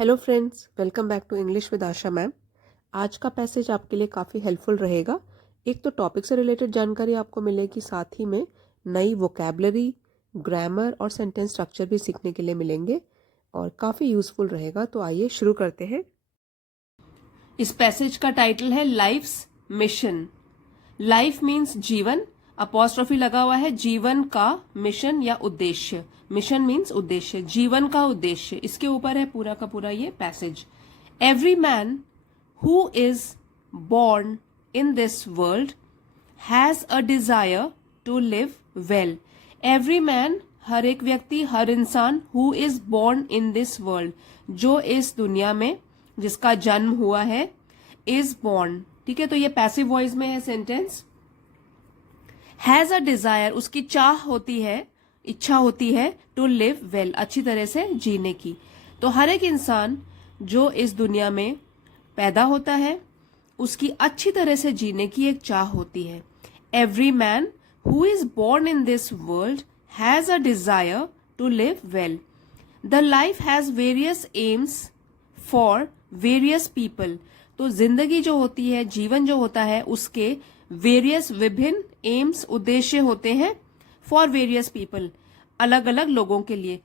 Hello friends, welcome back to English with Asha ma'am. आज का passage आपके लिए काफ़ी हेल्पफुल रहेगा। एक तो टॉपिक से रिलेटेड जानकारी आपको मिलेगी, साथ ही में नई वोकैबलरी, ग्रामर और सेंटेंस स्ट्रक्चर भी सीखने के लिए मिलेंगे और काफ़ी यूजफुल रहेगा। तो आइए शुरू करते हैं। इस पैसेज का टाइटल है लाइफ्स मिशन। लाइफ मीन्स जीवन, अपॉस्ट्रोफी लगा हुआ है, जीवन का मिशन या उद्देश्य। मिशन मीन्स उद्देश्य, जीवन का उद्देश्य, इसके ऊपर है पूरा का पूरा ये passage. Every man who is born in this world has a desire to live well. Every man, हर एक व्यक्ति, हर इंसान, who is born in this world, जो इस दुनिया में, जिसका जन्म हुआ है, इज बॉर्न। ठीक है, तो ये पैसिव वॉइस में है सेंटेंस। हैज अ डिजायर, उसकी चाह होती है, इच्छा होती है, टू लिव वेल, अच्छी तरह से जीने की। तो हर एक इंसान जो इस दुनिया में पैदा होता है, उसकी अच्छी तरह से जीने की एक चाह होती है। Every man who is born in this world has a desire to live well. The life has various aims for various people. तो जिंदगी जो होती है, जीवन जो होता है, उसके वेरियस, विभिन्न एम्स, उद्देश्य होते हैं फॉर वेरियस पीपल, अलग अलग लोगों के लिए।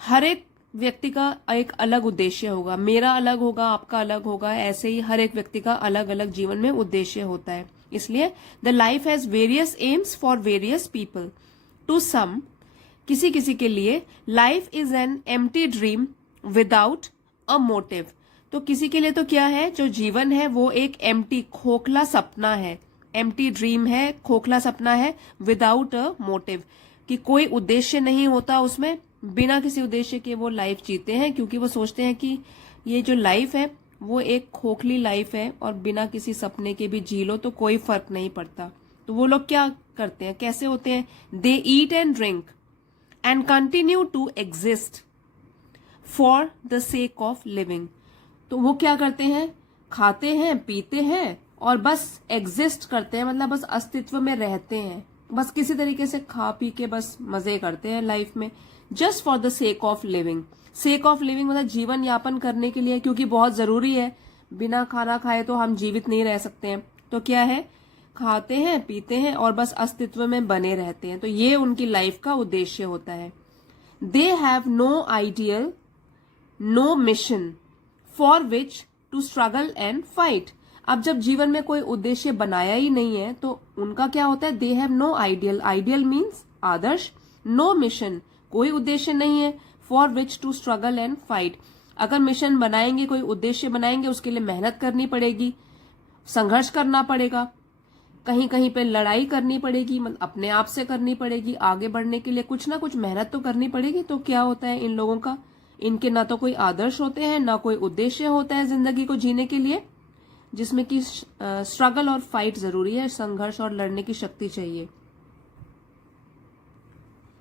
हर एक व्यक्ति का एक अलग उद्देश्य होगा, मेरा अलग होगा, आपका अलग होगा, ऐसे ही हर एक व्यक्ति का अलग अलग जीवन में उद्देश्य होता है। इसलिए the life has various aims for various people. To some, किसी किसी के लिए, life is an empty dream without a motive. तो किसी के लिए तो क्या है, जो जीवन है वो एक एम्प्टी, खोखला सपना है, एम्प्टी ड्रीम है, खोखला सपना है, विदाउट अ मोटिव, कि कोई उद्देश्य नहीं होता उसमें, बिना किसी उद्देश्य के वो लाइफ जीते हैं, क्योंकि वो सोचते हैं कि ये जो लाइफ है वो एक खोखली लाइफ है और बिना किसी सपने के भी जी लो तो कोई फर्क नहीं पड़ता। तो वो लोग क्या करते हैं, कैसे होते हैं? They eat and drink and continue to exist for the sake of living. तो वो क्या करते हैं, खाते हैं, पीते हैं और बस एग्जिस्ट करते हैं, मतलब बस अस्तित्व में रहते हैं, बस किसी तरीके से खा पी के बस मजे करते हैं लाइफ में, just for the sake of living. Sec of living मतलब जीवन यापन करने के लिए, क्योंकि बहुत जरूरी है, बिना खाना खाए तो हम जीवित नहीं रह सकते हैं। तो क्या है, खाते हैं, पीते हैं और बस अस्तित्व में बने रहते हैं। तो ये उनकी लाइफ का उद्देश्य होता है। They have no ideal, no mission for which to struggle and fight. अब जब जीवन में कोई उद्देश्य बनाया ही नहीं है तो उनका क्या होता है, they have no ideal, ideal means आदर्श, नो मिशन, कोई उद्देश्य नहीं है, for which to struggle and fight. अगर मिशन बनाएंगे, कोई उद्देश्य बनाएंगे, उसके लिए मेहनत करनी पड़ेगी, संघर्ष करना पड़ेगा, कहीं कहीं पे लड़ाई करनी पड़ेगी, मतलब अपने आप से करनी पड़ेगी, आगे बढ़ने के लिए कुछ ना कुछ मेहनत तो करनी पड़ेगी। तो क्या होता है इन लोगों का, इनके ना तो कोई आदर्श होते हैं, ना कोई उद्देश्य होता है जिंदगी को जीने के लिए, जिसमें कि स्ट्रगल और फाइट जरूरी है, संघर्ष और लड़ने की शक्ति चाहिए।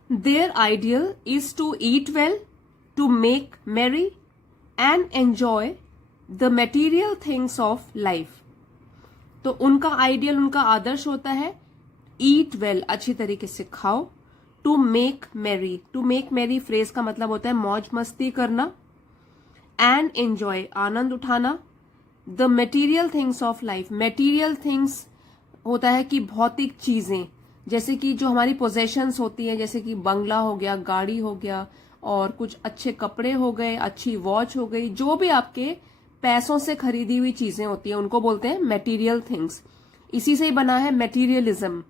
Their ideal is to eat well, to make merry and enjoy the material things of life. तो उनका आइडियल, उनका आदर्श होता है ईट वेल, अच्छी तरीके से खाओ, to make merry, to make merry phrase का मतलब होता है मौज मस्ती करना, एंड एंजॉय, आनंद उठाना, the material things of life. Material things होता है कि भौतिक चीजें, जैसे कि जो हमारी पोजेशंस होती है, जैसे कि बंगला हो गया, गाड़ी हो गया, और कुछ अच्छे कपड़े हो गए, अच्छी वॉच हो गई, जो भी आपके पैसों से खरीदी हुई चीजें होती है उनको बोलते हैं मटेरियल थिंग्स। इसी से ही बना है मटेरियलिज्म।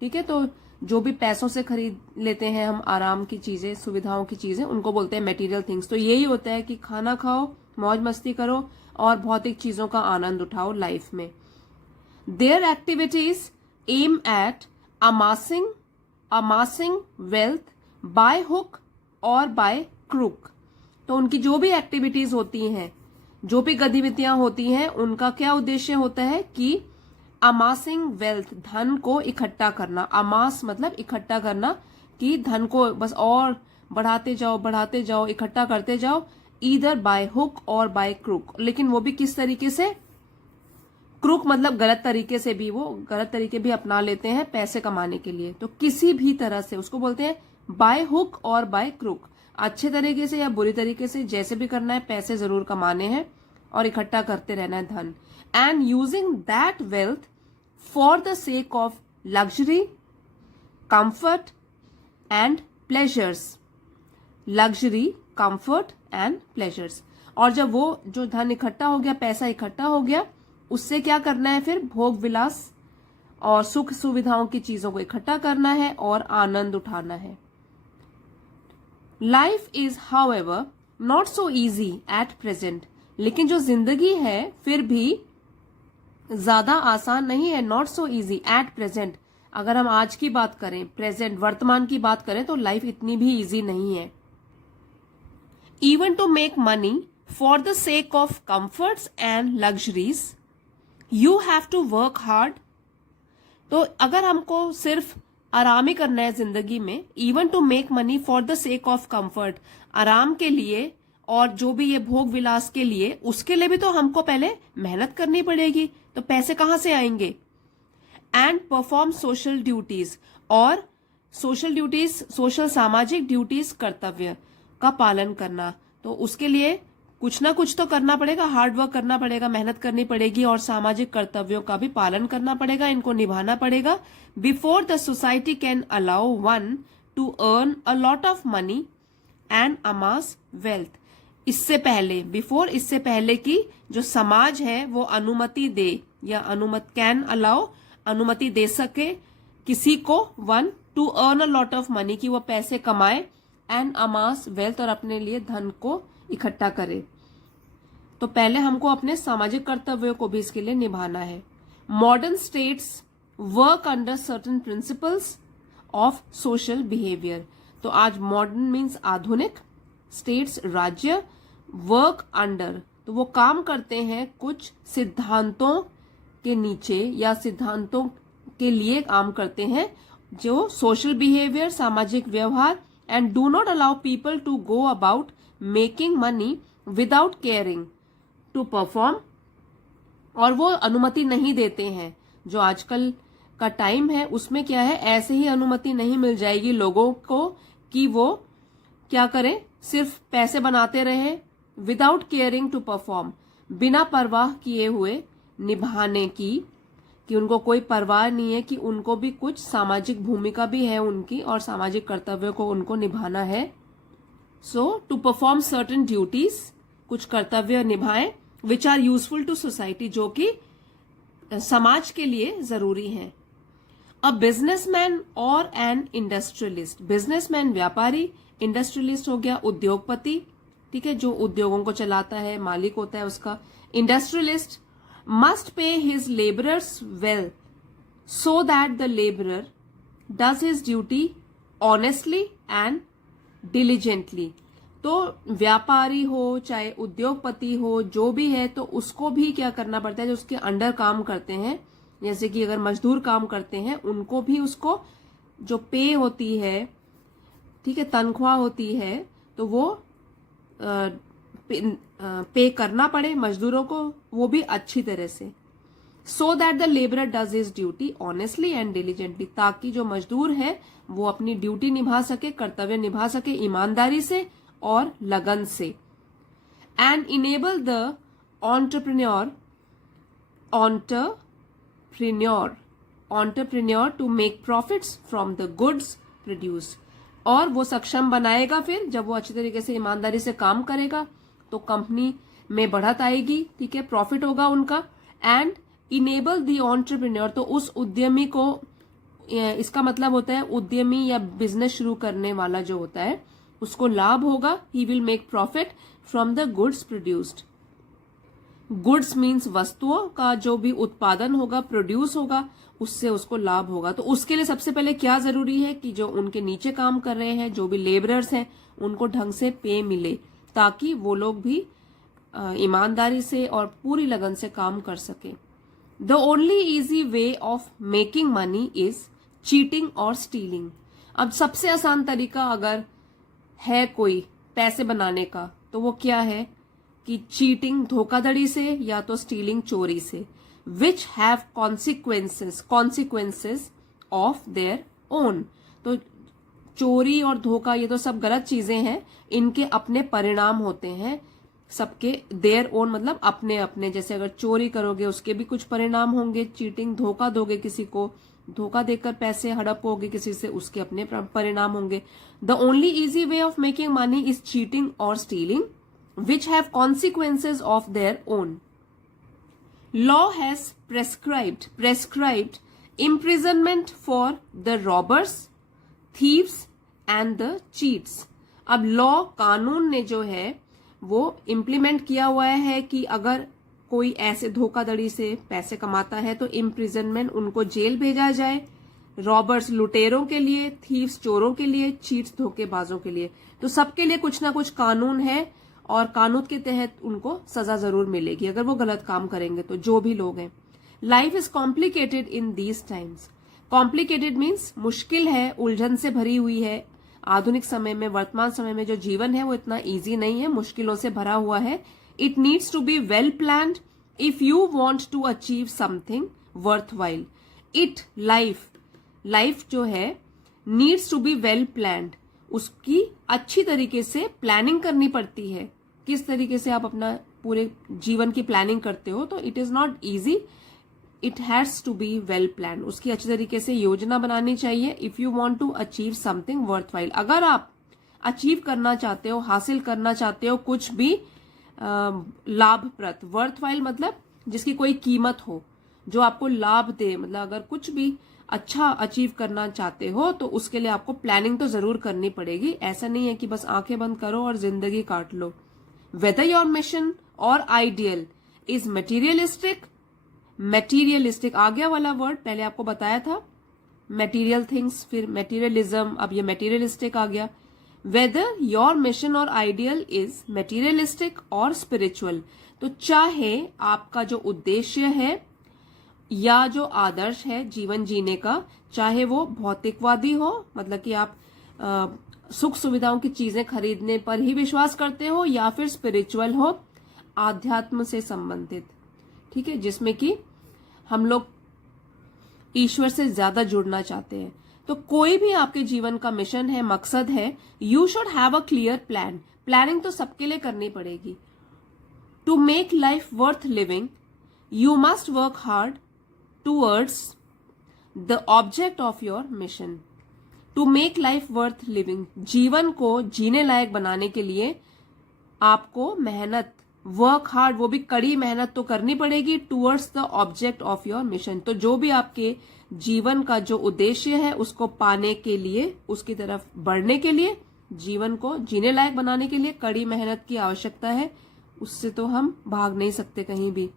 ठीक है, तो जो भी पैसों से खरीद लेते हैं हम, आराम की चीजें, सुविधाओं की चीजें, उनको बोलते हैं मटेरियल थिंग्स। तो यही होता है कि खाना खाओ, मौज मस्ती करो और भौतिक चीजों का आनंद उठाओ लाइफ में। Their activities aim at amassing wealth by hook और बाय क्रूक। तो उनकी जो भी एक्टिविटीज होती हैं, जो भी गतिविधियां होती हैं, उनका क्या उद्देश्य होता है कि अमासिंग वेल्थ, धन को इकट्ठा करना। अमास मतलब इकट्ठा करना, कि धन को बस और बढ़ाते जाओ, इकट्ठा करते जाओ, ईदर बाय हुक और बाय क्रूक। लेकिन वो भी किस तरीके से, क्रूक मतलब गलत तरीके से भी, वो गलत तरीके भी अपना लेते हैं पैसे कमाने के लिए। तो किसी भी तरह से उसको बोलते हैं बाय हुक और बाय क्रूक। अच्छे तरीके से या बुरी तरीके से जैसे भी करना है, पैसे जरूर कमाने हैं और इकट्ठा करते रहना है धन. And using that wealth for the sake of luxury, comfort and pleasures. Luxury, comfort and pleasures. और जब वो जो धन इकट्ठा हो गया, पैसा इकट्ठा हो गया, उससे क्या करना है फिर? भोग विलास और सुख सुविधाओं की चीजों को इकट्ठा करना है और आनंद उठाना है. Life is however not so easy at present. लेकिन जो जिंदगी है फिर भी ज्यादा आसान नहीं है. Not so easy at present. अगर हम आज की बात करें, प्रेजेंट वर्तमान की बात करें, तो लाइफ इतनी भी इजी नहीं है. Even to make money for the sake of comforts and luxuries you have to work hard. तो अगर हमको सिर्फ आराम ही करना है जिंदगी में, even to make money for the sake of comfort, आराम के लिए और जो भी ये भोग विलास के लिए, उसके लिए भी तो हमको पहले मेहनत करनी पड़ेगी. तो पैसे कहां से आएंगे? And perform social duties. और सोशल ड्यूटीज, सोशल सामाजिक ड्यूटीज, कर्तव्य का पालन करना. तो उसके लिए कुछ ना कुछ तो करना पड़ेगा, हार्ड वर्क करना पड़ेगा, मेहनत करनी पड़ेगी और सामाजिक कर्तव्यों का भी पालन करना पड़ेगा, इनको निभाना पड़ेगा. Before the society can allow one to earn a lot of money and amass wealth. इससे पहले, बिफोर, इससे पहले कि जो समाज है वो अनुमति दे या कैन अलाउ, अनुमति दे सके किसी को, one to earn a lot of money, कि वो पैसे कमाए, एंड अमास वेल्थ, और अपने लिए धन को इकट्ठा करे. तो पहले हमको अपने सामाजिक कर्तव्यों को भी इसके लिए निभाना है. Modern states work under certain principles of social behaviour. तो आज मॉडर्न मीन्स आधुनिक, स्टेट्स राज्य, वर्क अंडर तो वो काम करते हैं कुछ सिद्धांतों के नीचे या सिद्धांतों के लिए काम करते हैं, जो सोशल बिहेवियर, सामाजिक व्यवहार, and do not allow people to go about making money without caring to perform. और वो अनुमति नहीं देते हैं. जो आजकल का टाइम है उसमें क्या है, ऐसे ही अनुमति नहीं मिल जाएगी लोगों को कि वो क्या करें, सिर्फ पैसे बनाते रहे, विदाउट केयरिंग टू परफॉर्म, बिना परवाह किए हुए निभाने की, कि उनको कोई परवाह नहीं है कि उनको भी कुछ सामाजिक भूमिका भी है उनकी और सामाजिक कर्तव्यों को उनको निभाना है. So to perform certain duties, कुछ कर्तव्य निभाएं, which are useful to society, जो कि समाज के लिए जरूरी हैं. अ बिजनेसमैन और एन इंडस्ट्रियलिस्ट. बिजनेसमैन व्यापारी, इंडस्ट्रियलिस्ट हो गया उद्योगपति, ठीक है, जो उद्योगों को चलाता है, मालिक होता है उसका. Industrialist must pay his laborers well so that the laborer does his duty honestly and diligently. तो व्यापारी हो चाहे उद्योगपति हो, जो भी है, तो उसको भी क्या करना पड़ता है, जो उसके अंडर काम करते हैं, जैसे कि अगर मजदूर काम करते हैं उनको भी उसको जो पे होती है, ठीक है, तनख्वाह होती है, तो वो पे करना पड़े मजदूरों को, वो भी अच्छी तरह से. So that the labourer does his duty honestly and diligently, ताकि जो मजदूर है वो अपनी ड्यूटी निभा सके, कर्तव्य निभा सके ईमानदारी से और लगन से. And enable the entrepreneur to make profits from the goods produce. और वो सक्षम बनाएगा फिर, जब वो अच्छी तरीके से ईमानदारी से काम करेगा तो कंपनी में बढ़त आएगी, ठीक है, प्रॉफिट होगा उनका. एंड इनेबल द एंटरप्रेन्योर, तो उस उद्यमी को, इसका मतलब होता है उद्यमी या बिजनेस शुरू करने वाला जो होता है उसको लाभ होगा. He will make profit from the goods produced. Goods means वस्तुओं का जो भी उत्पादन होगा, प्रोड्यूस होगा, उससे उसको लाभ होगा. तो उसके लिए सबसे पहले क्या जरूरी है कि जो उनके नीचे काम कर रहे हैं, जो भी लेबरर्स हैं, उनको ढंग से पे मिले, ताकि वो लोग भी ईमानदारी से और पूरी लगन से काम कर सके. The only easy way of making money is cheating और स्टीलिंग. अब सबसे आसान तरीका अगर है कोई पैसे बनाने का, तो वो क्या है कि चीटिंग, धोखाधड़ी से, या तो स्टीलिंग, चोरी से, which have consequences of their own. तो चोरी और धोखा ये तो सब गलत चीजें हैं, इनके अपने परिणाम होते हैं सबके, देयर ओन मतलब अपने अपने। जैसे अगर चोरी करोगे उसके भी कुछ परिणाम होंगे, चीटिंग, धोखा दोगे किसी को, धोखा देकर पैसे हड़पोगे किसी से, उसके अपने परिणाम होंगे। The only easy way of making money is cheating और stealing which have consequences of their own. Law has prescribed imprisonment for the robbers, thieves and the cheats। अब लॉ, कानून ने जो है वो इम्प्लीमेंट किया हुआ है कि अगर कोई ऐसे धोखाधड़ी से पैसे कमाता है तो इम्प्रिजनमेंट, उनको जेल भेजा जाए। रॉबर्स लुटेरों के लिए, थीव्स चोरों के लिए, चीट्स धोखेबाजों के लिए। तो सबके लिए कुछ ना कुछ कानून है और कानून के तहत उनको सजा जरूर मिलेगी अगर वो गलत काम करेंगे तो, जो भी लोग हैं। Life is complicated in these times. Complicated means मुश्किल है, उलझन से भरी हुई है। आधुनिक समय में, वर्तमान समय में जो जीवन है वो इतना इजी नहीं है, मुश्किलों से भरा हुआ है। It needs to be well planned if you want to achieve something worthwhile. Life जो है needs to be well planned, उसकी अच्छी तरीके से प्लानिंग करनी पड़ती है। किस तरीके से आप अपना पूरे जीवन की प्लानिंग करते हो, तो it is not easy, it has to be well plan. उसकी अच्छी तरीके से योजना बनानी चाहिए। If you want to achieve something worthwhile, अगर आप अचीव करना चाहते हो, हासिल करना चाहते हो कुछ भी लाभप्रद, वर्थ वाइल मतलब जिसकी कोई कीमत हो, जो आपको लाभ दे, मतलब अगर कुछ भी अच्छा अचीव करना चाहते हो तो उसके लिए आपको प्लानिंग तो जरूर करनी पड़ेगी। ऐसा नहीं है कि बस आंखें बंद करो और जिंदगी काट लो। वेदर योर मिशन और आइडियल इज मटेरियलिस्टिक आ गया वाला वर्ड, पहले आपको बताया था मटेरियल थिंग्स, फिर मटेरियलिज्म, अब ये मटेरियलिस्टिक आ गया। वेदर योर मिशन और आइडियल इज मटेरियलिस्टिक और स्पिरिचुअल, तो चाहे आपका जो उद्देश्य है या जो आदर्श है जीवन जीने का, चाहे वो भौतिकवादी हो, मतलब कि आप सुख सुविधाओं की चीजें खरीदने पर ही विश्वास करते हो, या फिर स्पिरिचुअल हो, आध्यात्म से संबंधित, ठीक है, जिसमें कि हम लोग ईश्वर से ज्यादा जुड़ना चाहते हैं। तो कोई भी आपके जीवन का मिशन है, मकसद है, you should have a clear plan. Planning तो सबके लिए करनी पड़ेगी। To make life worth living you must work hard towards the object of your mission. To make life worth living, जीवन को जीने लायक बनाने के लिए आपको मेहनत, वर्क हार्ड, वो भी कड़ी मेहनत तो करनी पड़ेगी, towards the object of your mission. तो जो भी आपके जीवन का जो उद्देश्य है उसको पाने के लिए, उसकी तरफ बढ़ने के लिए, जीवन को जीने लायक बनाने के लिए कड़ी मेहनत की आवश्यकता है। उससे तो हम भाग नहीं सकते कहीं भी।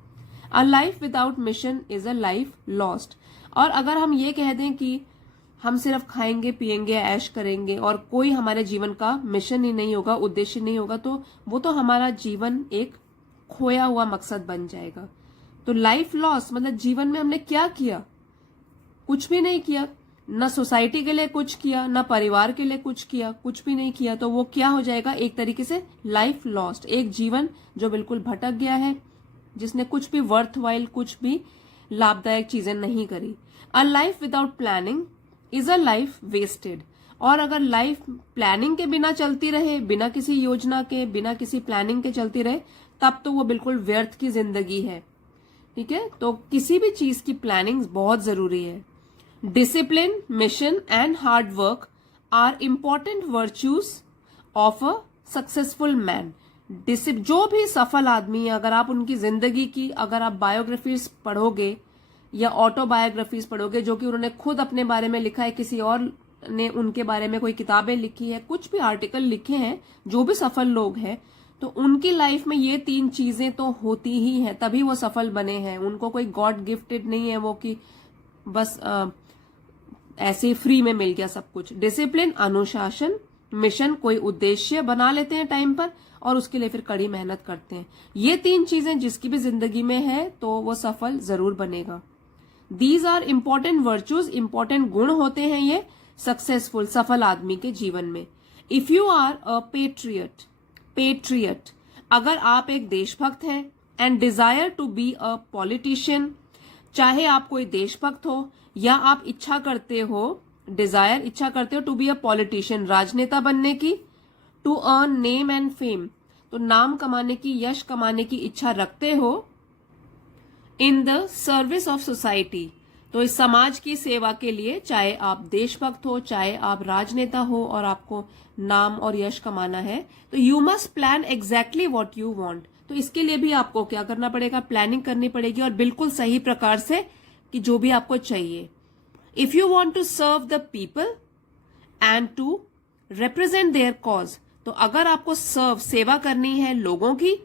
अ life without mission is a life lost. और अगर हम ये कह दें कि हम सिर्फ खाएंगे पिएंगे ऐश करेंगे और कोई हमारे जीवन का मिशन ही नहीं होगा, उद्देश्य नहीं होगा, तो वो तो हमारा जीवन एक खोया हुआ मकसद बन जाएगा। तो लाइफ लॉस मतलब जीवन में हमने क्या किया, कुछ भी नहीं किया, न सोसाइटी के लिए कुछ किया, न परिवार के लिए कुछ किया, कुछ भी नहीं किया, तो वो क्या हो जाएगा, एक तरीके से लाइफ लॉस्ट, एक जीवन जो बिल्कुल भटक गया है, जिसने कुछ भी वर्थ वाइल, कुछ भी लाभदायक चीजें नहीं करी। A life without planning is a life wasted. और अगर लाइफ प्लानिंग के बिना चलती रहे, बिना किसी योजना के, बिना किसी प्लानिंग के चलती रहे, तब तो वो बिल्कुल व्यर्थ की जिंदगी है। ठीक है, तो किसी भी चीज की प्लानिंग बहुत जरूरी है। Discipline, mission and hard work are important virtues of a successful man. जो भी सफल आदमी है, अगर आप उनकी जिंदगी की, अगर आप बायोग्राफीज पढ़ोगे या ऑटोबायोग्राफीज पढ़ोगे, जो कि उन्होंने खुद अपने बारे में लिखा है, किसी और ने उनके बारे में कोई किताबें लिखी है, कुछ भी आर्टिकल लिखे हैं, जो भी सफल लोग हैं, तो उनकी लाइफ में ये 3 चीजें तो होती ही हैं, तभी वो सफल बने हैं। उनको कोई गॉड गिफ्टेड नहीं है वो कि बस ऐसे फ्री में मिल गया सब कुछ। डिसिप्लिन, अनुशासन, मिशन, कोई उद्देश्य बना लेते हैं टाइम पर और उसके लिए फिर कड़ी मेहनत करते हैं। ये 3 चीजें जिसकी भी जिंदगी में है तो वो सफल जरूर बनेगा। These are important virtues, important गुण होते हैं ये सक्सेसफुल, सफल आदमी के जीवन में। If you are a patriot, अगर आप एक देशभक्त हैं, and desire to be a politician, चाहे आप कोई देशभक्त हो या आप इच्छा करते हो डिजायर, इच्छा करते हो टू बी अ पॉलिटिशियन, राजनेता बनने की। To earn name and fame, तो नाम कमाने की, यश कमाने की इच्छा रखते हो। In the service of society, तो इस समाज की सेवा के लिए, चाहे आप देशभक्त हो, चाहे आप राजनेता हो और आपको नाम और यश कमाना है, तो you must plan exactly what you want. तो इसके लिए भी आपको क्या करना पड़ेगा, प्लानिंग करनी पड़ेगी और बिल्कुल सही प्रकार से कि जो भी आपको चाहिए। If you want to serve the people and to represent their cause, तो अगर आपको सेवा करनी है लोगों की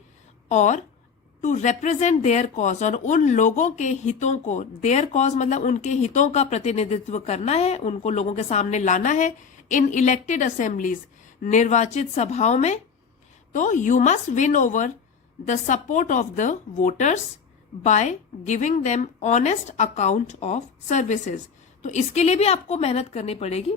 और टू रिप्रेजेंट देयर कॉज, और उन लोगों के हितों को, देयर कॉज मतलब उनके हितों का प्रतिनिधित्व करना है, उनको लोगों के सामने लाना है इन इलेक्टेड असेंबलीज, निर्वाचित सभाओं में, तो you must win over the support of the voters by giving them honest account of services. तो इसके लिए भी आपको मेहनत करनी पड़ेगी।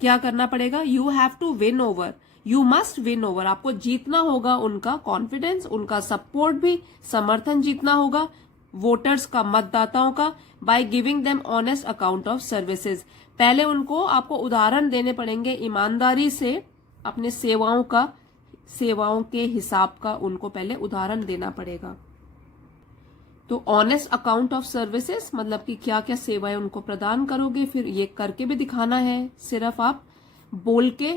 क्या करना पड़ेगा, you have to win over, you must win over, आपको जीतना होगा उनका कॉन्फिडेंस, उनका सपोर्ट भी, समर्थन जीतना होगा वोटर्स का, मतदाताओं का, by giving them honest account of services. पहले उनको आपको उदाहरण देने पड़ेंगे ईमानदारी से अपने सेवाओं का, सेवाओं के हिसाब का उनको पहले उदाहरण देना पड़ेगा। तो ऑनेस्ट अकाउंट ऑफ सर्विसेज मतलब कि क्या क्या सेवाएं उनको प्रदान करोगे, फिर ये करके भी दिखाना है, सिर्फ आप बोल के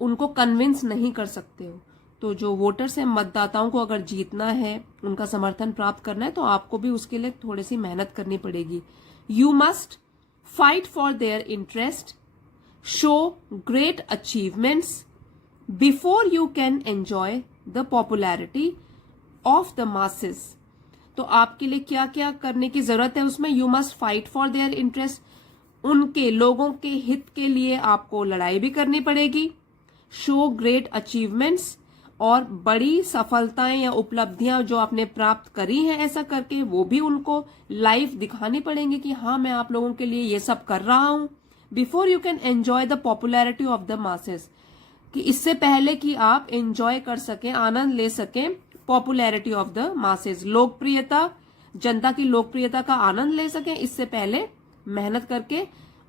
उनको कन्विंस नहीं कर सकते हो। तो जो वोटर्स हैं, मतदाताओं को अगर जीतना है, उनका समर्थन प्राप्त करना है, तो आपको भी उसके लिए थोड़ी सी मेहनत करनी पड़ेगी। You must fight for their interest, show great achievements before you can enjoy the popularity of the masses. तो आपके लिए क्या क्या करने की जरूरत है उसमें, you must fight for their interest, उनके लोगों के हित के लिए आपको लड़ाई भी करनी पड़ेगी। शो ग्रेट अचीवमेंट्स, और बड़ी सफलताएं या उपलब्धियां जो आपने प्राप्त करी हैं ऐसा करके, वो भी उनको लाइव दिखानी पड़ेंगी कि हाँ मैं आप लोगों के लिए ये सब कर रहा हूं। Before you can enjoy the popularity of the masses, कि इससे पहले कि आप एंजॉय कर सकें, आनंद ले सकें पॉपुलैरिटी ऑफ द मासेस, लोकप्रियता, जनता की लोकप्रियता का आनंद ले सकें, इससे पहले मेहनत करके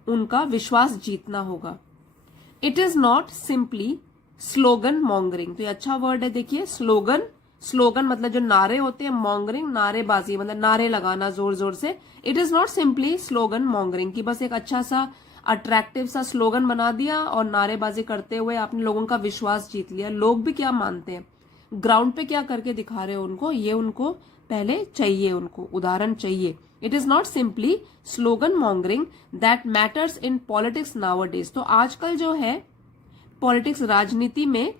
उनका विश्वास जीतना होगा। It is not simply slogan mongering, तो ये अच्छा वर्ड है, देखिए स्लोगन, स्लोगन मतलब जो नारे होते हैं, मॉन्गरिंग नारेबाजी मतलब नारे लगाना जोर जोर से। It is not simply slogan mongering, कि बस एक अच्छा सा अट्रैक्टिव सा स्लोगन बना दिया और नारेबाजी करते हुए आपने लोगों का विश्वास जीत लिया। लोग भी क्या मानते हैं, ग्राउंड पे क्या करके दिखा रहे हो उनको, ये उनको पहले चाहिए, उनको उदाहरण चाहिए। It is not simply slogan mongering that matters in politics nowadays, तो आजकल जो है पॉलिटिक्स, राजनीति में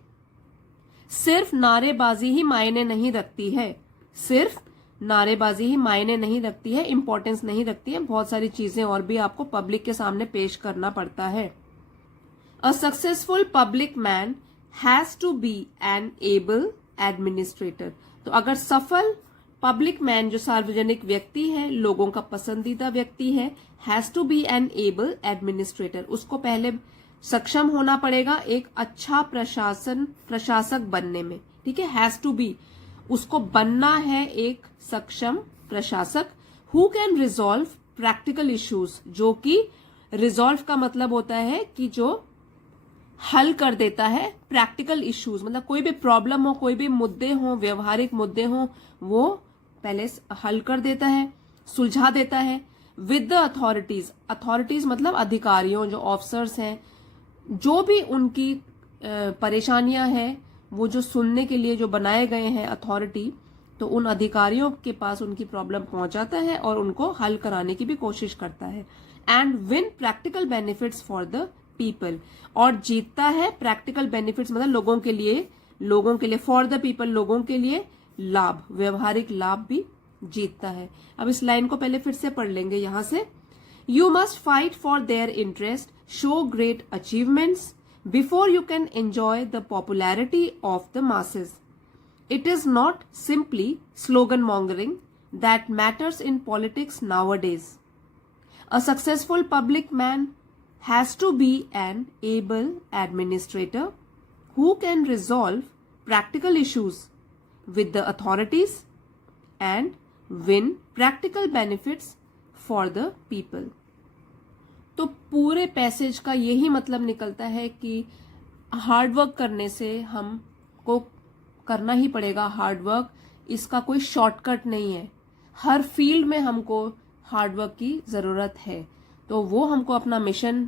सिर्फ नारेबाजी ही मायने नहीं रखती है, सिर्फ नारेबाजी ही मायने नहीं रखती है, इंपॉर्टेंस नहीं रखती है, बहुत सारी चीजें और भी आपको पब्लिक के सामने पेश करना पड़ता है। A successful public man has to be an able administrator, तो अगर सफल पब्लिक मैन जो सार्वजनिक व्यक्ति है, लोगों का पसंदीदा व्यक्ति है, has to be an able administrator, उसको पहले सक्षम होना पड़ेगा एक अच्छा प्रशासक बनने में, ठीक है, हैज टू बी, उसको बनना है एक सक्षम प्रशासक। Who can resolve practical issues, जो कि रिजॉल्व का मतलब होता है कि जो हल कर देता है प्रैक्टिकल इश्यूज, मतलब कोई भी प्रॉब्लम हो, कोई भी मुद्दे हो, व्यवहारिक मुद्दे हो, वो पहले हल कर देता है, सुलझा देता है। विद द अथॉरिटीज, अथॉरिटीज मतलब अधिकारियों, जो ऑफिसर्स हैं, जो भी उनकी परेशानियां हैं, वो जो सुनने के लिए जो बनाए गए हैं अथॉरिटी, तो उन अधिकारियों के पास उनकी प्रॉब्लम पहुंचाता है और उनको हल कराने की भी कोशिश करता है। And win practical benefits for the people, और जीतता है प्रैक्टिकल बेनिफिट्स मतलब लोगों के लिए, फॉर द पीपल लोगों के लिए लाभ, व्यवहारिक लाभ भी जीतता है। अब इस लाइन को पहले फिर से पढ़ लेंगे यहां से। You must fight for their interest, show great achievements before you can enjoy the popularity of the masses. It is not simply slogan mongering that matters in politics nowadays. A successful public man has to be an able administrator who can resolve practical issues with the authorities and win practical benefits for the people. तो पूरे passage का यही मतलब निकलता है कि hard work करने से हमको करना ही पड़ेगा हार्ड वर्क, इसका कोई शॉर्टकट नहीं है। हर फील्ड में हमको हार्ड वर्क की जरूरत है। तो वो हमको अपना मिशन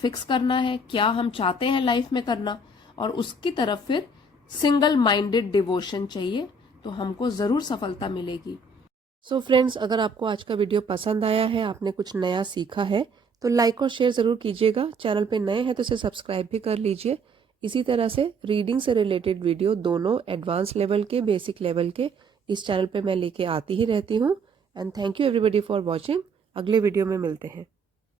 फिक्स करना है, क्या हम चाहते हैं लाइफ में करना, और उसकी तरफ फिर सिंगल माइंडेड डिवोशन चाहिए, तो हमको जरूर सफलता मिलेगी। सो फ्रेंड्स, अगर आपको आज का वीडियो पसंद आया है, आपने कुछ नया सीखा है, तो लाइक और शेयर ज़रूर कीजिएगा। चैनल पे नए हैं तो इसे सब्सक्राइब भी कर लीजिए। इसी तरह से रीडिंग से रिलेटेड वीडियो दोनों एडवांस लेवल के, बेसिक लेवल के, इस चैनल पे मैं लेके आती ही रहती हूँ। And thank you everybody for watching. अगले वीडियो में मिलते हैं।